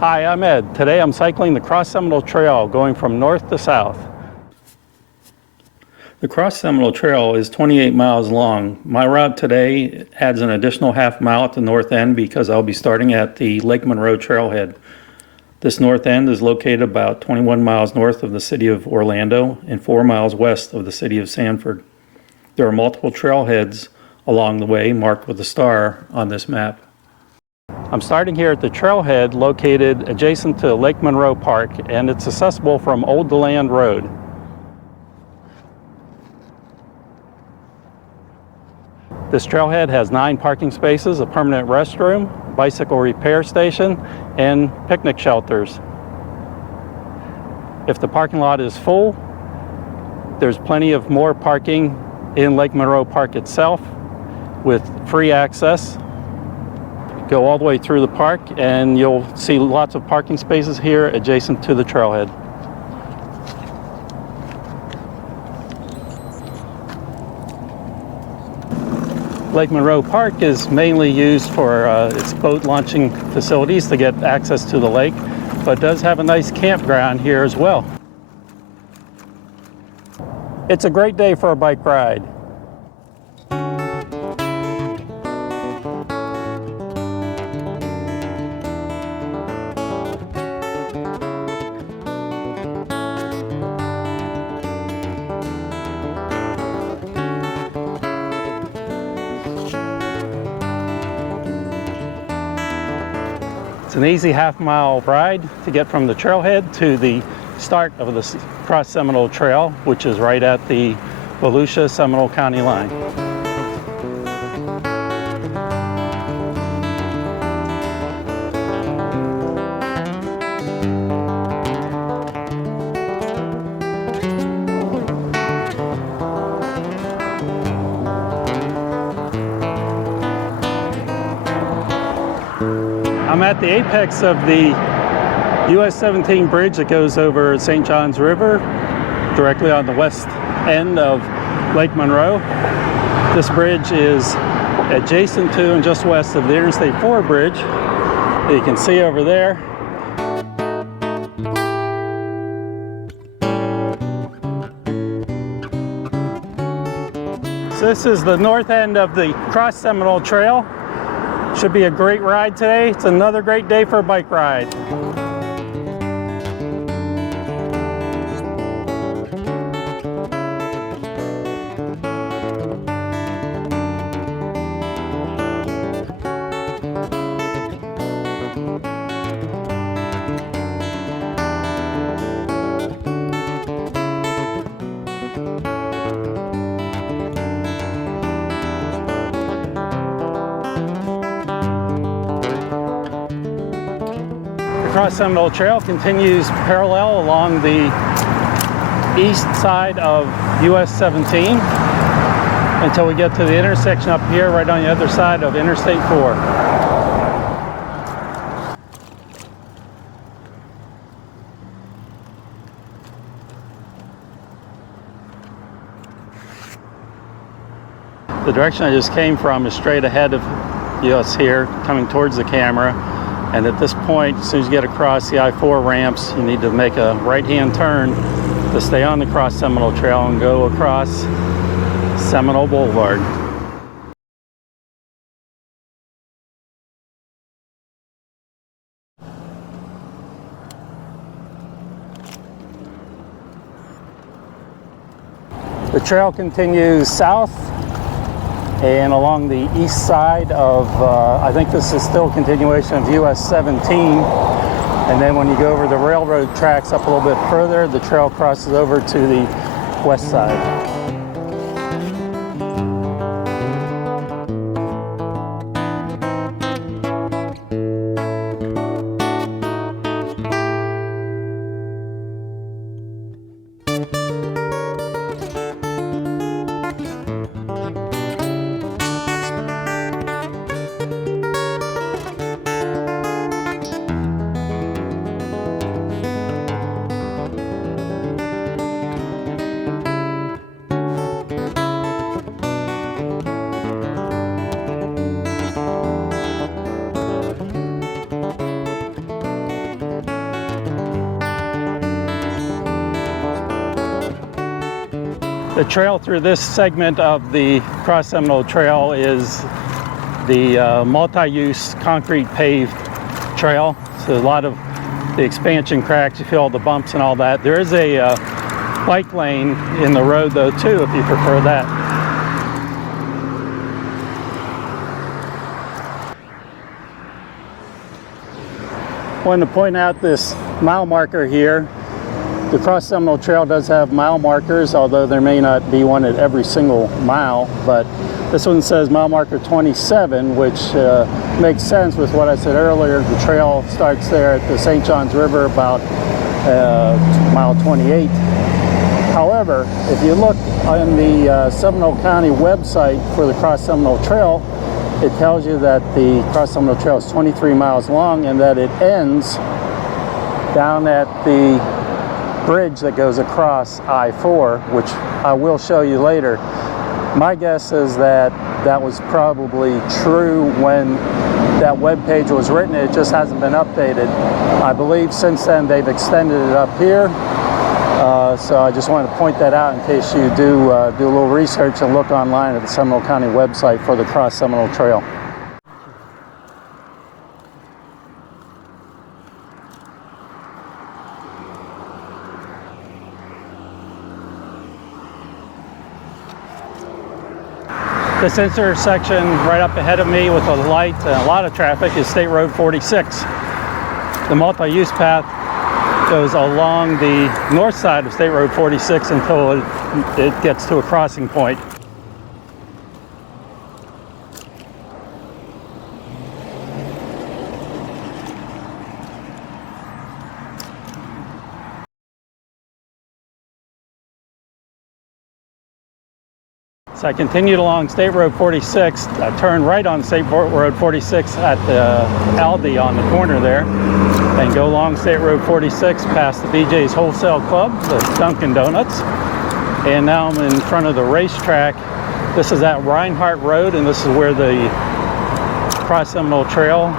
Hi, I'm Ed. Today I'm cycling the Cross Seminole Trail going from north to south. The Cross Seminole Trail is 28 miles long. My route today adds an additional half mile at the north end because I'll be starting at the Lake Monroe Trailhead. This north end is located about 21 miles north of the city of Orlando and 4 miles west of the city of Sanford. There are multiple trailheads along the way marked with a star on this map. I'm starting here at the trailhead located adjacent to Lake Monroe Park, and it's accessible from Old DeLand Road. This trailhead has 9 parking spaces, a permanent restroom, bicycle repair station, and picnic shelters. If the parking lot is full, there's plenty of more parking in Lake Monroe Park itself with free access. Go all the way through the park and you'll see lots of parking spaces here adjacent to the trailhead. Lake Monroe Park is mainly used for its boat launching facilities to get access to the lake, but does have a nice campground here as well. It's a great day for a bike ride. It's an easy half-mile ride to get from the trailhead to the start of the Cross Seminole Trail, which is right at the Volusia Seminole County line. I'm at the apex of the US 17 bridge that goes over St. Johns River, directly on the west end of Lake Monroe. This bridge is adjacent to and just west of the Interstate 4 bridge that you can see over there. So this is the north end of the Cross Seminole Trail. Should be a great ride today. It's another great day for a bike ride. The Cross Seminole Trail continues parallel along the east side of US 17 until we get to the intersection up here right on the other side of Interstate 4. The direction I just came from is straight ahead of us here, coming towards the camera. And at this point, as soon as you get across the I-4 ramps, you need to make a right-hand turn to stay on the Cross Seminole Trail and go across Seminole Boulevard. The trail continues south and along the east side of, I think this is still a continuation of US 17. And then when you go over the railroad tracks up a little bit further, the trail crosses over to the west side. The trail through this segment of the Cross Seminole Trail is the multi-use concrete paved trail. So a lot of the expansion cracks, you feel all the bumps and all that. There is a bike lane in the road though too, if you prefer that. I wanted to point out this mile marker here. The Cross Seminole Trail does have mile markers, although there may not be one at every single mile, but this one says mile marker 27, which makes sense with what I said earlier. The trail starts there at the St. Johns River about mile 28. However, if you look on the Seminole County website for the Cross Seminole Trail, it tells you that the Cross Seminole Trail is 23 miles long and that it ends down at the bridge that goes across I-4, which I will show you later. My guess is that that was probably true when that web page was written. It just hasn't been updated. I believe since then they've extended it up here. So I just wanted to point that out in case you do a little research and look online at the Seminole County website for the Cross Seminole Trail. This intersection right up ahead of me with a light and a lot of traffic is State Road 46. The multi-use path goes along the north side of State Road 46 until it gets to a crossing point. So I continued along State Road 46. I turned right on State Road 46 at the Aldi on the corner there, and go along State Road 46 past the BJ's Wholesale Club, the Dunkin' Donuts, and now I'm in front of the racetrack. This is at Reinhardt Road, and this is where the Cross Seminole Trail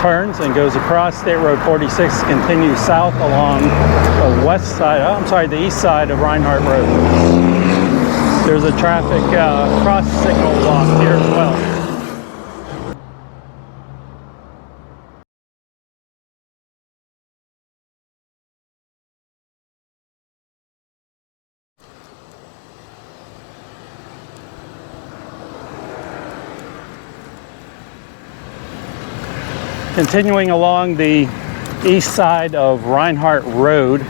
turns and goes across State Road 46, continues south along the west side, the east side of Reinhardt Road. There's a traffic cross signal block here as well. Continuing along the east side of Reinhardt Road,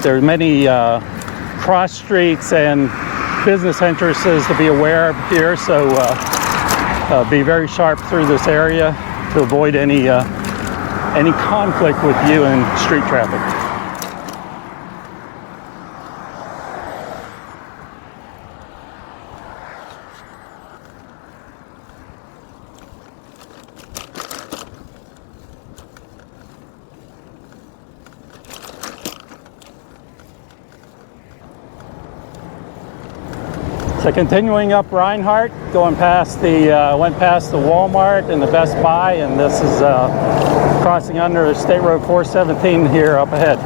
there are many cross streets and business entrances to be aware of here, so be very sharp through this area to avoid any conflict with you and street traffic. So continuing up Reinhardt, going past the, went past the Walmart and the Best Buy, and this is crossing under State Road 417 here up ahead.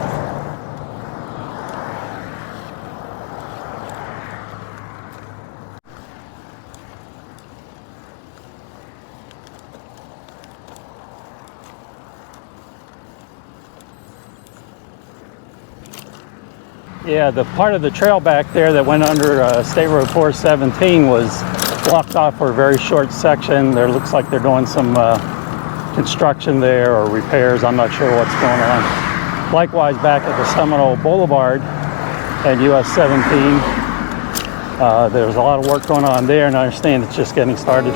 Yeah, the part of the trail back there that went under State Road 417 was blocked off for a very short section. There looks like they're doing some construction there or repairs. I'm not sure what's going on. Likewise, back at the Seminole Boulevard and US 17, there's a lot of work going on there, and I understand it's just getting started.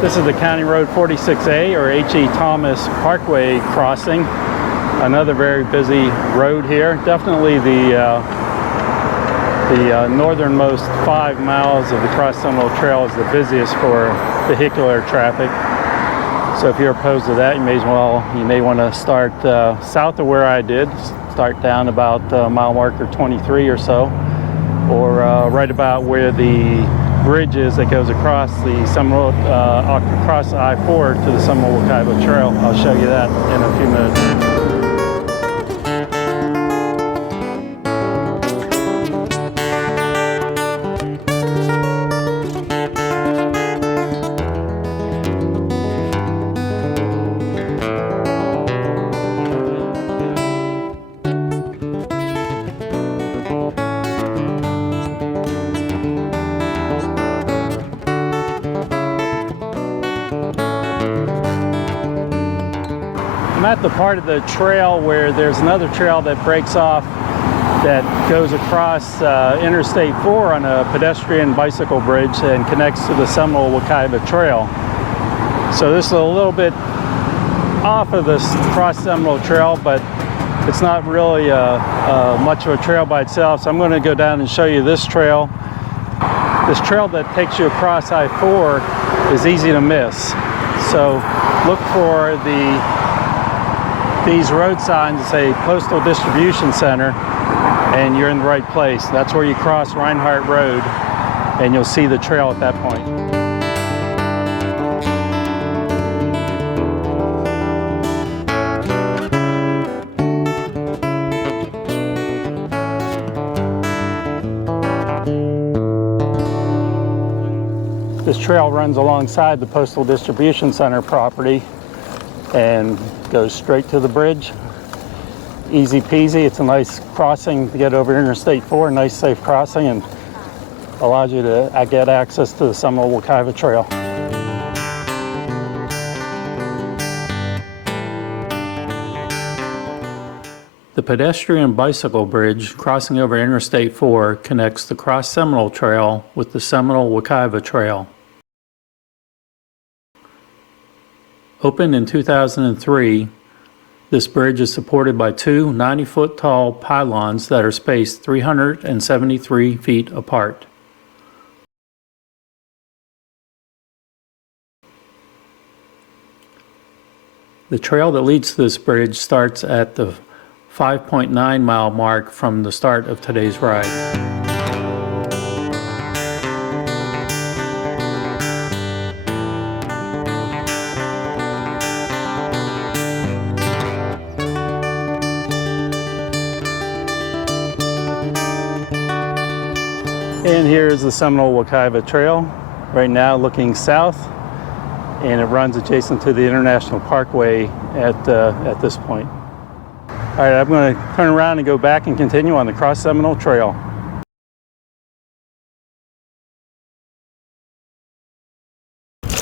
This is the County Road 46A, or H.E. Thomas Parkway crossing. Another very busy road here. Definitely the northernmost 5 miles of the Cross Seminole Trail is the busiest for vehicular traffic. So if you're opposed to that, you may want to start south of where I did. Start down about mile marker 23 or so, or right about where the bridge is that goes across the across I-4 to the Seminole-Wekiva Trail. I'll show you that in a few minutes. I'm at the part of the trail where there's another trail that breaks off that goes across Interstate 4 on a pedestrian bicycle bridge and connects to the Seminole-Wekiva Trail. So this is a little bit off of this Cross Seminole Trail, but it's not really much of a trail by itself. So I'm going to go down and show you this trail. This trail that takes you across I-4 is easy to miss. So look for these road signs that say Postal Distribution Center, and you're in the right place. That's where you cross Reinhardt Road, and you'll see the trail at that point. This trail runs alongside the Postal Distribution Center property and goes straight to the bridge. Easy peasy. It's a nice crossing to get over Interstate 4, nice safe crossing, and allows you to get access to the Seminole-Wekiva Trail. The pedestrian bicycle bridge crossing over Interstate 4 connects the Cross Seminole Trail with the Seminole-Wekiva Trail. Opened in 2003, this bridge is supported by two 90-foot tall pylons that are spaced 373 feet apart. The trail that leads to this bridge starts at the 5.9 mile mark from the start of today's ride. And here is the Seminole-Wekiva Trail, right now looking south, and it runs adjacent to the International Parkway at this point. All right, I'm going to turn around and go back and continue on the Cross Seminole Trail.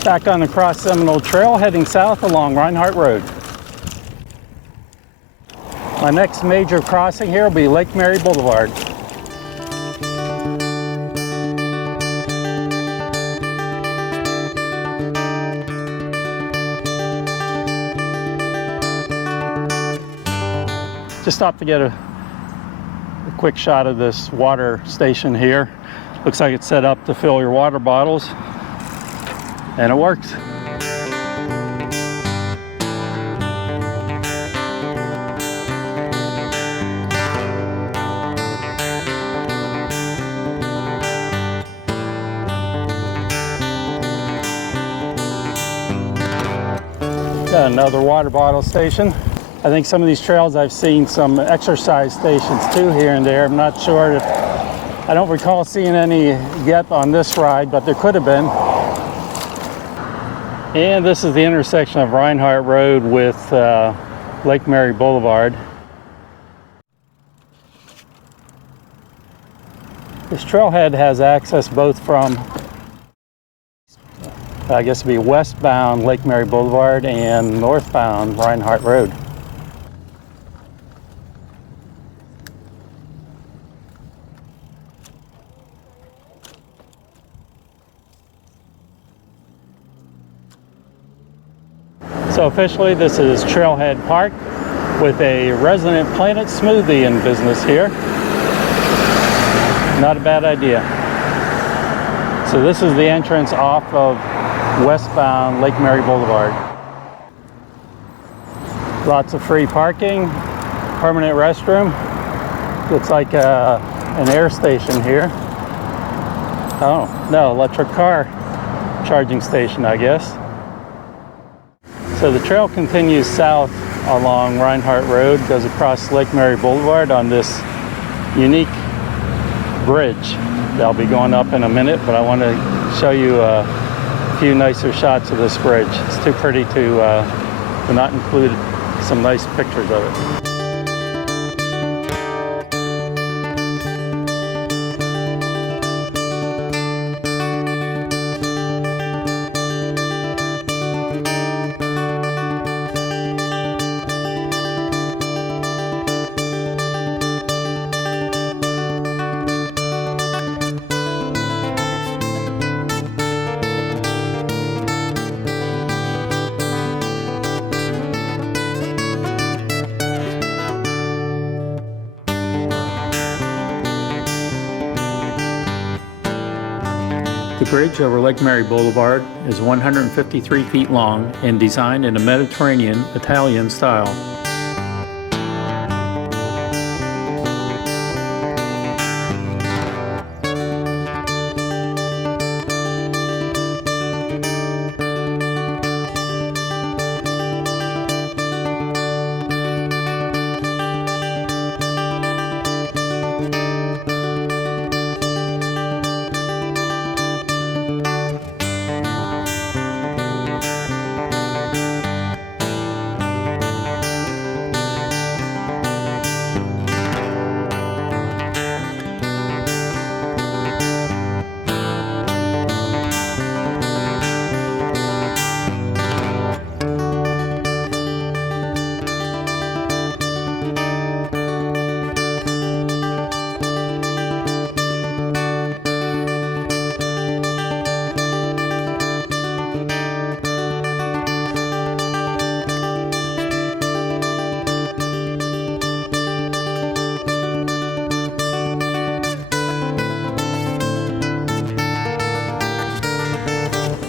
Back on the Cross Seminole Trail, heading south along Reinhardt Road. My next major crossing here will be Lake Mary Boulevard. Just stopped to get a quick shot of this water station here. Looks like it's set up to fill your water bottles, and it works. Got another water bottle station. I think some of these trails I've seen some exercise stations too here and there. I'm not sure if, I don't recall seeing any yet on this ride, but there could have been. And this is the intersection of Reinhardt Road with Lake Mary Boulevard. This trailhead has access both from, I guess it'd be westbound Lake Mary Boulevard and northbound Reinhardt Road. So officially, this is Trailhead Park with a resident Planet smoothie in business here. Not a bad idea. So this is the entrance off of westbound Lake Mary Boulevard. Lots of free parking, permanent restroom. Looks like an air station here. Oh, no, electric car charging station, I guess. So the trail continues south along Reinhardt Road, goes across Lake Mary Boulevard on this unique bridge that I'll be going up in a minute, but I want to show you a few nicer shots of this bridge. It's too pretty to not include some nice pictures of it. The bridge over Lake Mary Boulevard is 153 feet long and designed in a Mediterranean Italian style.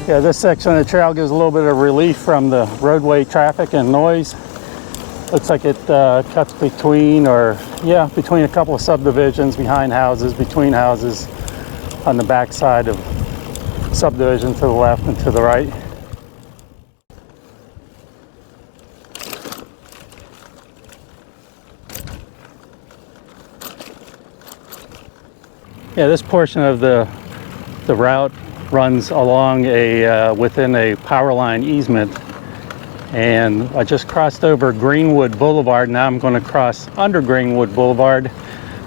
Yeah, this section of the trail gives a little bit of relief from the roadway traffic and noise. Looks like it cuts between a couple of subdivisions, behind houses, between houses, on the back side of subdivision to the left and to the right. Yeah, this portion of the route runs along within a power line easement, and I just crossed over Greenwood Boulevard. Now I'm going to cross under Greenwood Boulevard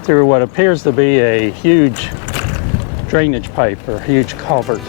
through what appears to be a huge drainage pipe or huge culvert.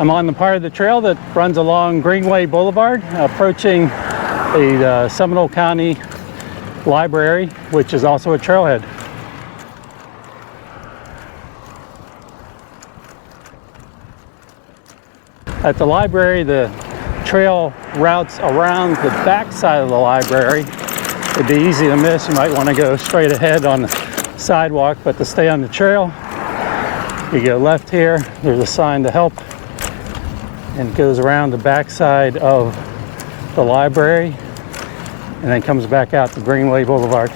I'm on the part of the trail that runs along Greenway Boulevard, approaching the Seminole County Library, which is also a trailhead. At the library, the trail routes around the back side of the library. It'd be easy to miss. You might want to go straight ahead on the sidewalk, but to stay on the trail, you go left here. There's a sign to help, and it goes around the back side of the library and then comes back out to Greenway Boulevard.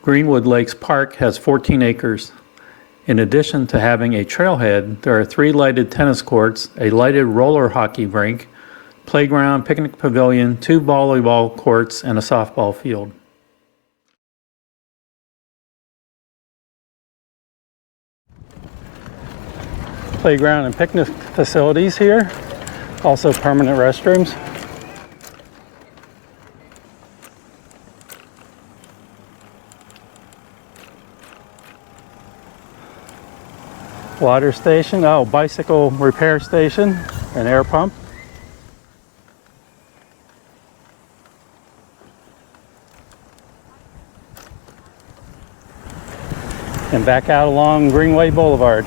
Greenwood Lakes Park has 14 acres. In addition to having a trailhead, there are 3 lighted tennis courts, a lighted roller hockey rink, playground, picnic pavilion, 2 volleyball courts, and a softball field. playground and picnic facilities here. Also permanent restrooms. Water station, bicycle repair station, an air pump. And back out along Greenway Boulevard.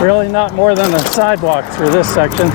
Really not more than a sidewalk through this section.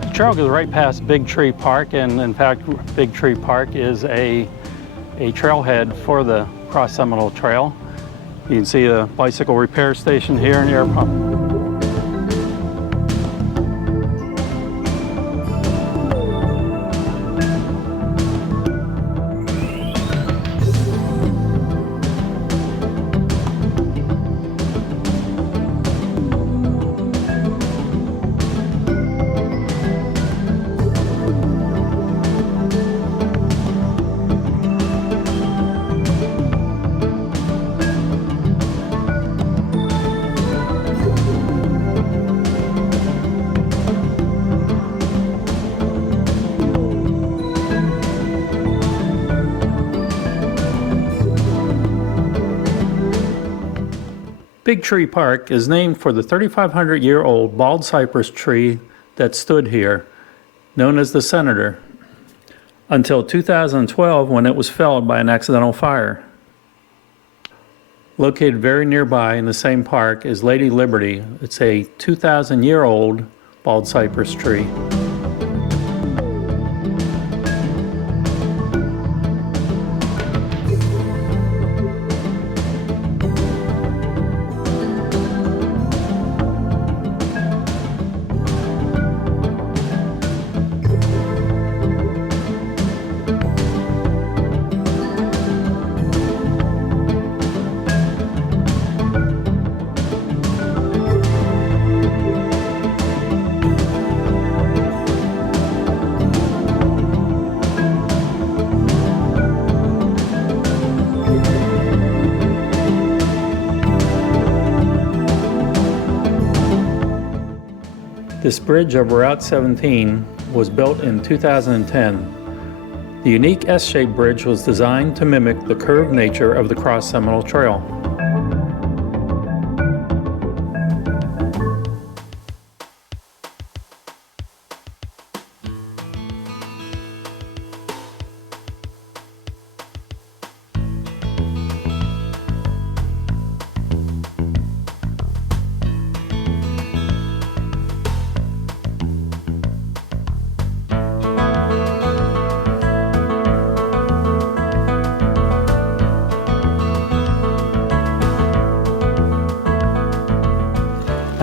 The trail goes right past Big Tree Park, and in fact, Big Tree Park is a trailhead for the Cross Seminole Trail. You can see a bicycle repair station here and air pump. Big Tree Park is named for the 3,500-year-old bald cypress tree that stood here, known as the Senator, until 2012 when it was felled by an accidental fire. Located very nearby in the same park is Lady Liberty. It's a 2,000-year-old bald cypress tree. This bridge over Route 17 was built in 2010. The unique S-shaped bridge was designed to mimic the curved nature of the Cross Seminole Trail.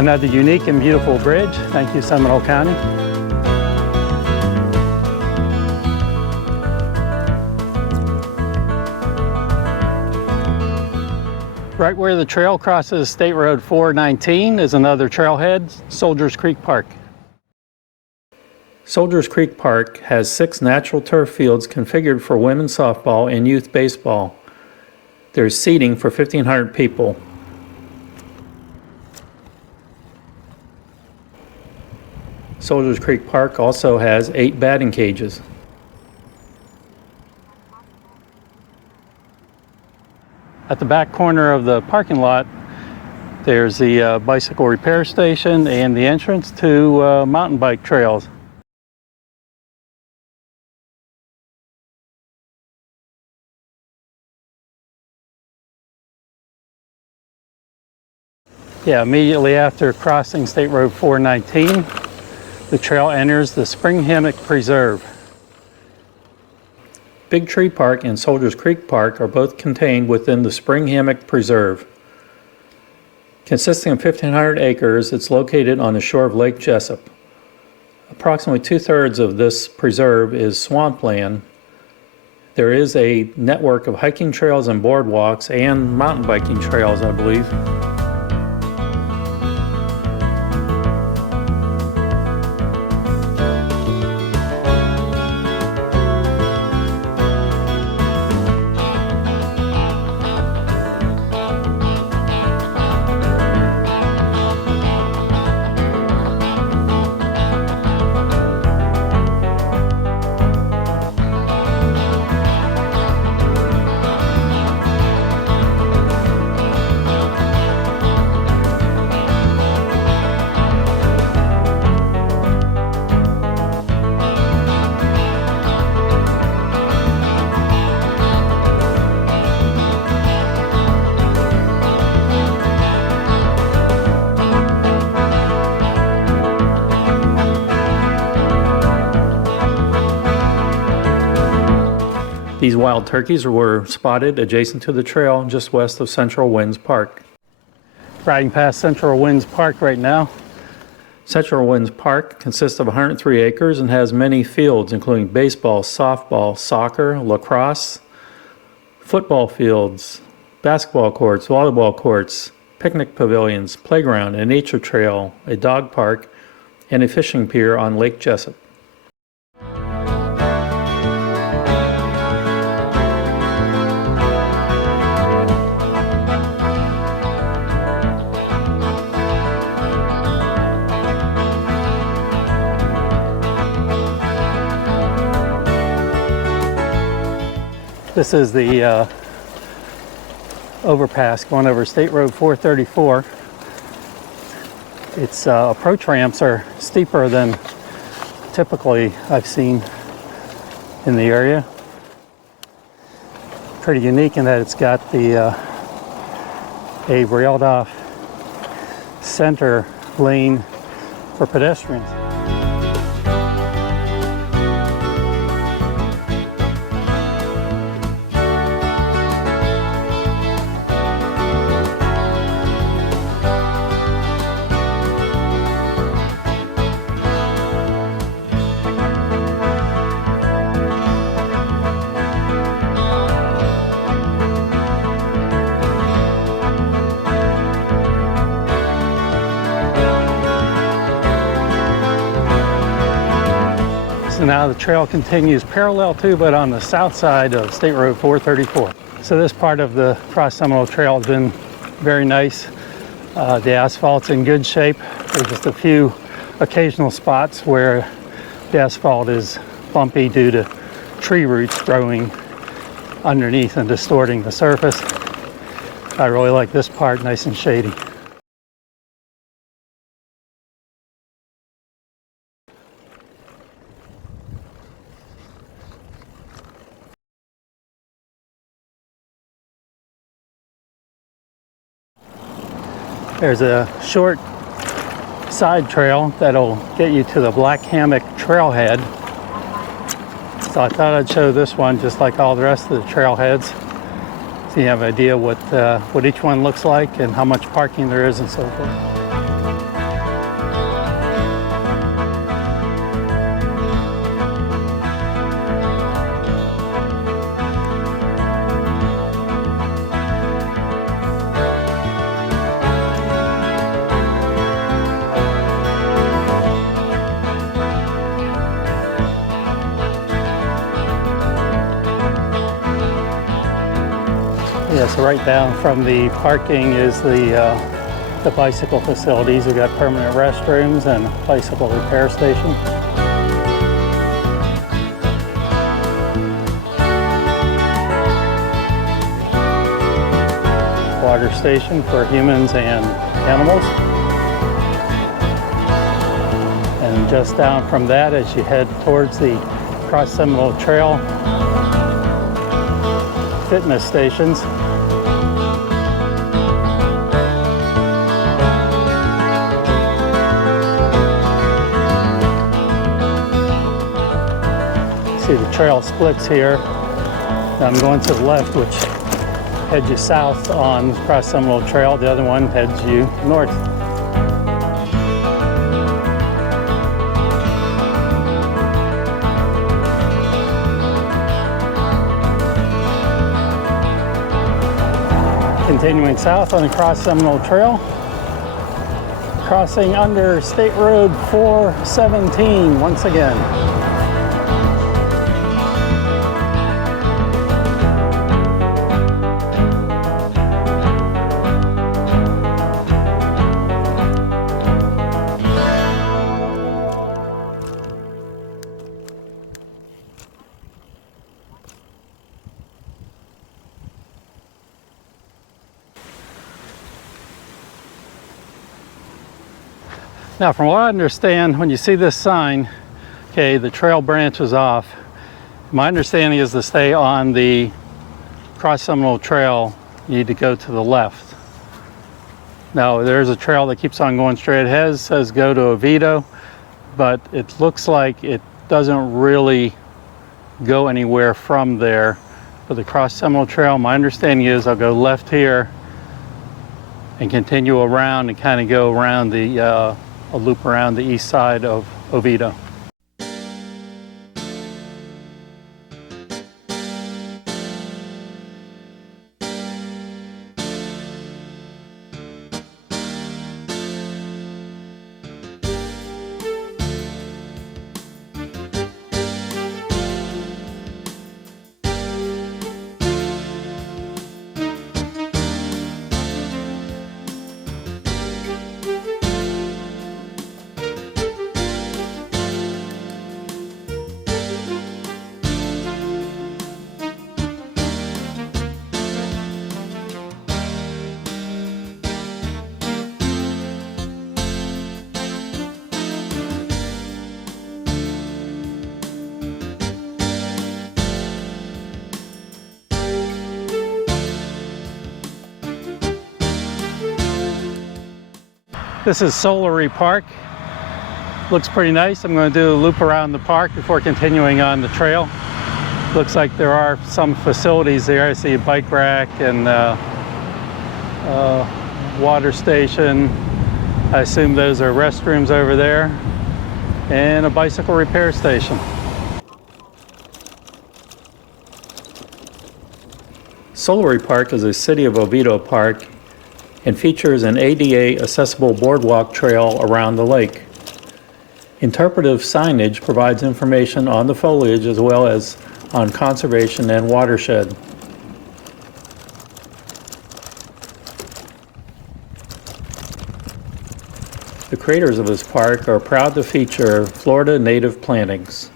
Another unique and beautiful bridge. Thank you, Seminole County. Right where the trail crosses State Road 419 is another trailhead, Soldiers Creek Park. Soldiers Creek Park has 6 natural turf fields configured for women's softball and youth baseball. There's seating for 1,500 people. Soldiers Creek Park also has 8 batting cages. At the back corner of the parking lot, there's the bicycle repair station and the entrance to mountain bike trails. Yeah, immediately after crossing State Road 419, the trail enters the Spring Hammock Preserve. Big Tree Park and Soldiers Creek Park are both contained within the Spring Hammock Preserve. Consisting of 1,500 acres, it's located on the shore of Lake Jessup. Approximately 2/3 of this preserve is swampland. There is a network of hiking trails and boardwalks and mountain biking trails, I believe. These wild turkeys were spotted adjacent to the trail just west of Central Winds Park. Riding past Central Winds Park right now. Central Winds Park consists of 103 acres and has many fields, including baseball, softball, soccer, lacrosse, football fields, basketball courts, volleyball courts, picnic pavilions, playground, a nature trail, a dog park, and a fishing pier on Lake Jessup. This is the overpass going over State Road 434. Its approach ramps are steeper than typically I've seen in the area. Pretty unique in that it's got the a railed off center lane for pedestrians. So now the trail continues parallel to, but on the south side of State Road 434. So this part of the Cross Seminole Trail has been very nice. The asphalt's in good shape. There's just a few occasional spots where the asphalt is bumpy due to tree roots growing underneath and distorting the surface. I really like this part, nice and shady. There's a short side trail that'll get you to the Black Hammock Trailhead. So I thought I'd show this one just like all the rest of the trailheads, so you have an idea what each one looks like and how much parking there is and so forth. Yeah, so right down from the parking is the bicycle facilities. We've got permanent restrooms and bicycle repair station. Water station for humans and animals. And just down from that, as you head towards the Cross Seminole Trail, fitness stations. See the trail splits here. Now I'm going to the left, which heads you south on Cross Seminole Trail. The other one heads you north. Continuing south on the Cross Seminole Trail, crossing under State Road 417 once again. Now, from what I understand, when you see this sign, okay, the trail branches off. My understanding is to stay on the Cross Seminole Trail, you need to go to the left. Now, there's a trail that keeps on going straight ahead, says go to Oviedo, but it looks like it doesn't really go anywhere from there. For the Cross Seminole Trail, my understanding is I'll go left here and continue around and kind of go around the a loop around the east side of Oviedo. This is Solary Park. Looks pretty nice. I'm going to do a loop around the park before continuing on the trail. Looks like there are some facilities there. I see a bike rack and water station. I assume those are restrooms over there, and a bicycle repair station. Solary Park is a City of Oviedo park and features an ADA accessible boardwalk trail around the lake. Interpretive signage provides information on the foliage as well as on conservation and watershed. The creators of this park are proud to feature Florida native plantings.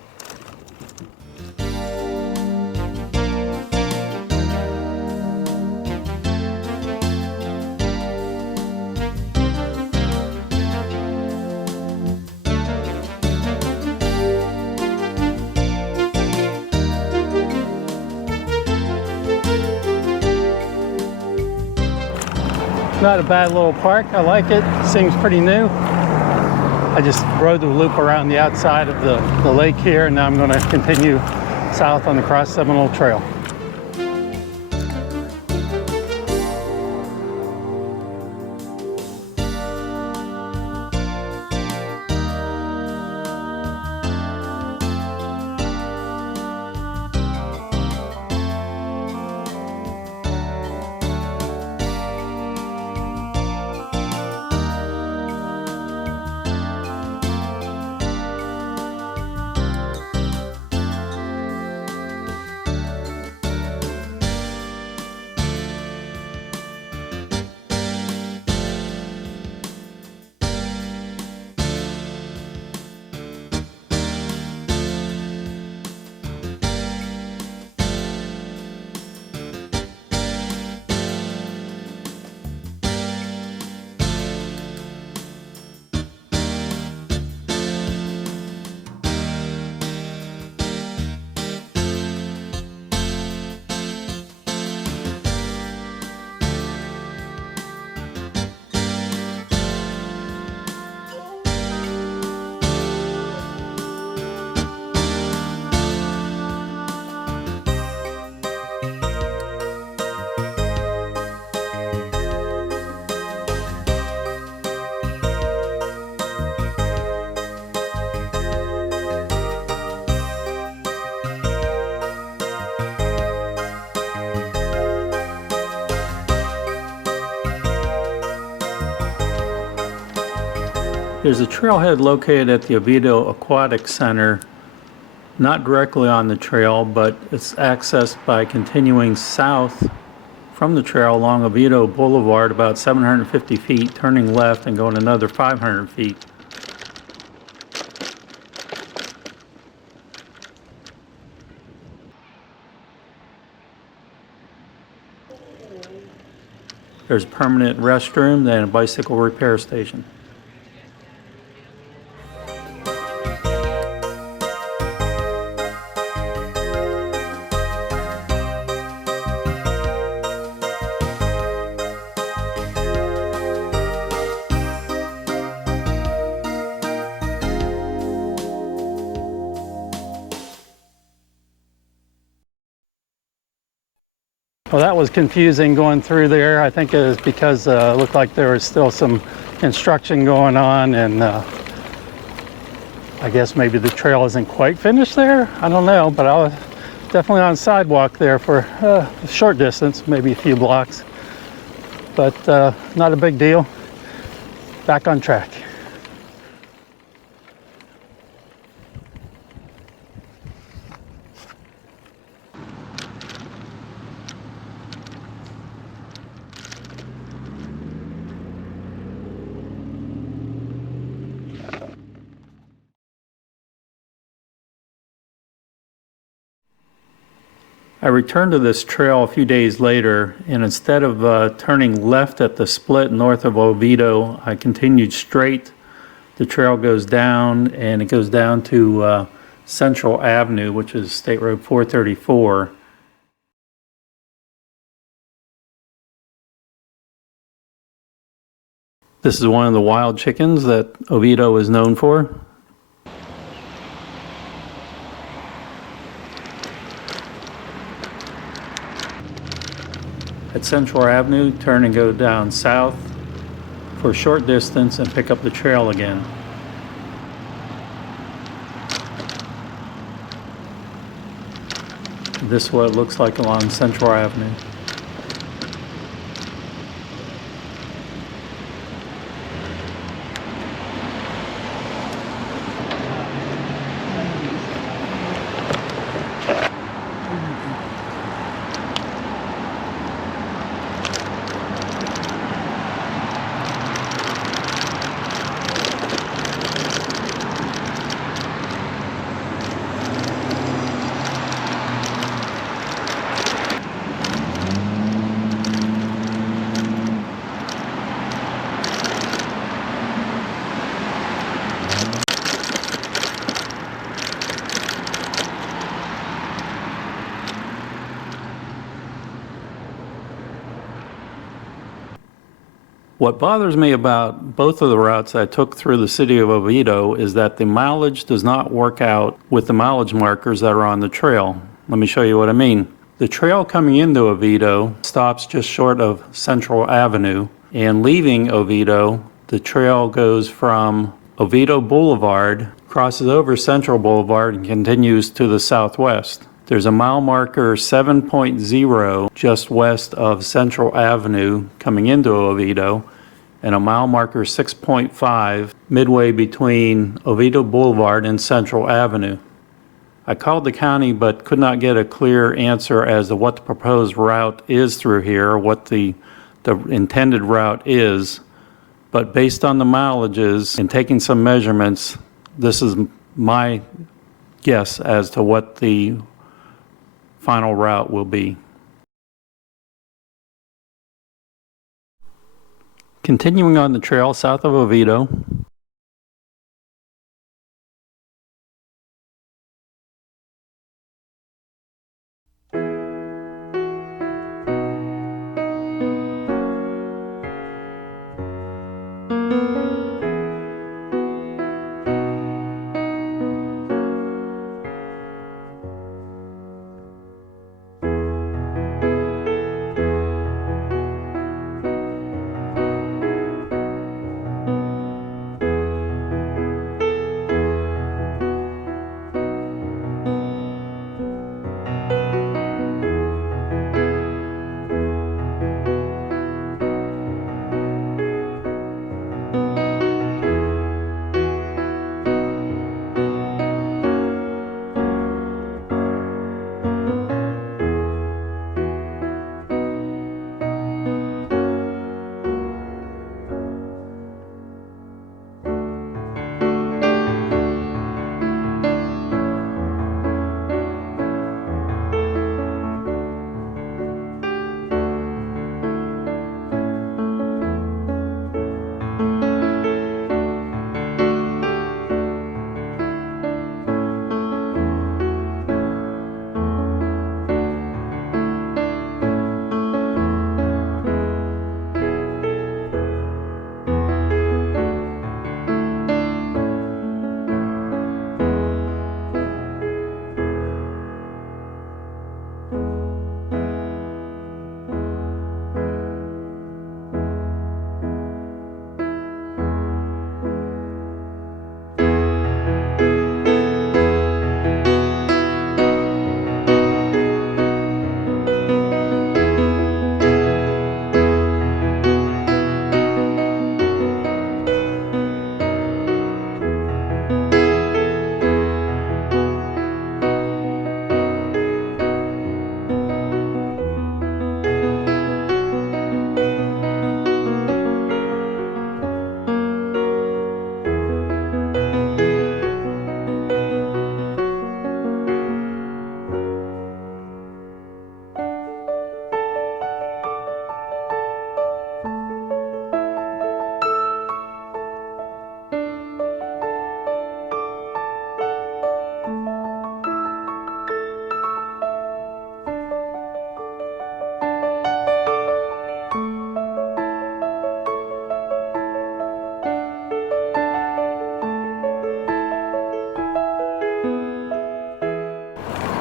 Not a bad little park. I like it. Seems pretty new. I just rode the loop around the outside of the lake here, and now I'm going to continue south on the Cross Seminole Trail. There's a trailhead located at the Oviedo Aquatic Center, not directly on the trail, but it's accessed by continuing south from the trail along Oviedo Boulevard about 750 feet, turning left and going another 500 feet. There's a permanent restroom and a bicycle repair station. Well, that was confusing going through there. I think it was because it looked like there was still some construction going on, and I guess maybe the trail isn't quite finished there. I don't know, but I was definitely on sidewalk there for a short distance, maybe a few blocks, but not a big deal. Back on track. I returned to this trail a few days later, and instead of turning left at the split north of Oviedo, I continued straight. The trail goes down, and it goes down to Central Avenue, which is State Road 434. This is one of the wild chickens that Oviedo is known for. At Central Avenue, turn and go down south for a short distance and pick up the trail again. This is what it looks like along Central Avenue. What bothers me about both of the routes I took through the city of Oviedo is that the mileage does not work out with the mileage markers that are on the trail. Let me show you what I mean. The trail coming into Oviedo stops just short of Central Avenue, and leaving Oviedo, the trail goes from Oviedo Boulevard, crosses over Central Boulevard, and continues to the southwest. There's a mile marker 7.0 just west of Central Avenue coming into Oviedo, and a mile marker 6.5 midway between Oviedo Boulevard and Central Avenue. I called the county but could not get a clear answer as to what the proposed route is through here, what the intended route is. But based on the mileages and taking some measurements, this is my guess as to what the final route will be. Continuing on the trail south of Oviedo,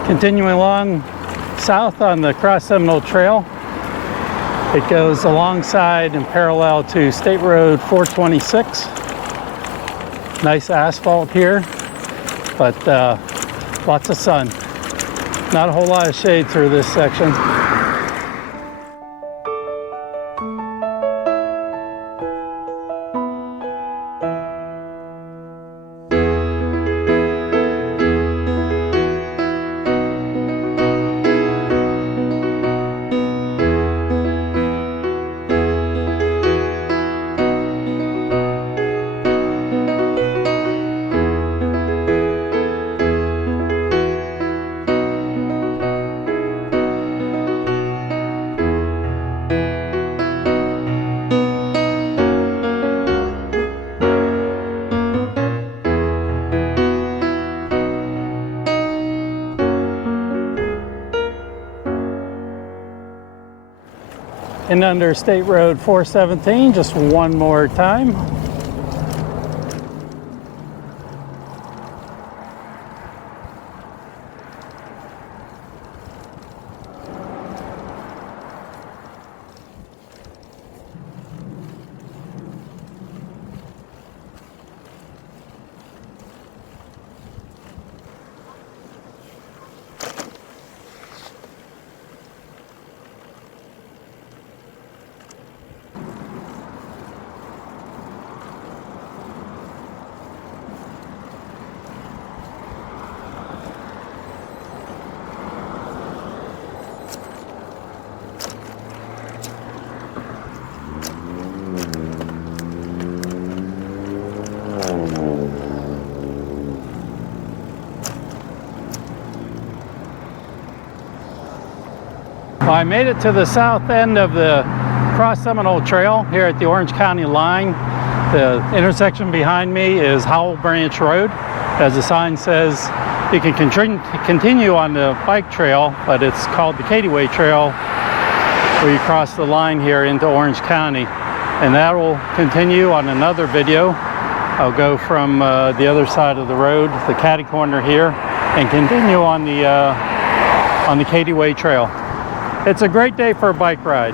Continuing along south on the Cross Seminole Trail, it goes alongside and parallel to State Road 426. Nice asphalt here, but lots of sun. Not a whole lot of shade through this section. And under State Road 417, just one more time. Well, I made it to the south end of the Cross Seminole Trail here at the Orange County line. The intersection behind me is Howell Branch Road. As the sign says, you can continue on the bike trail, but it's called the Katy Way Trail, where you cross the line here into Orange County. And that will continue on another video. I'll go from the other side of the road, the catty corner here, and continue on the Katy Way Trail. It's a great day for a bike ride.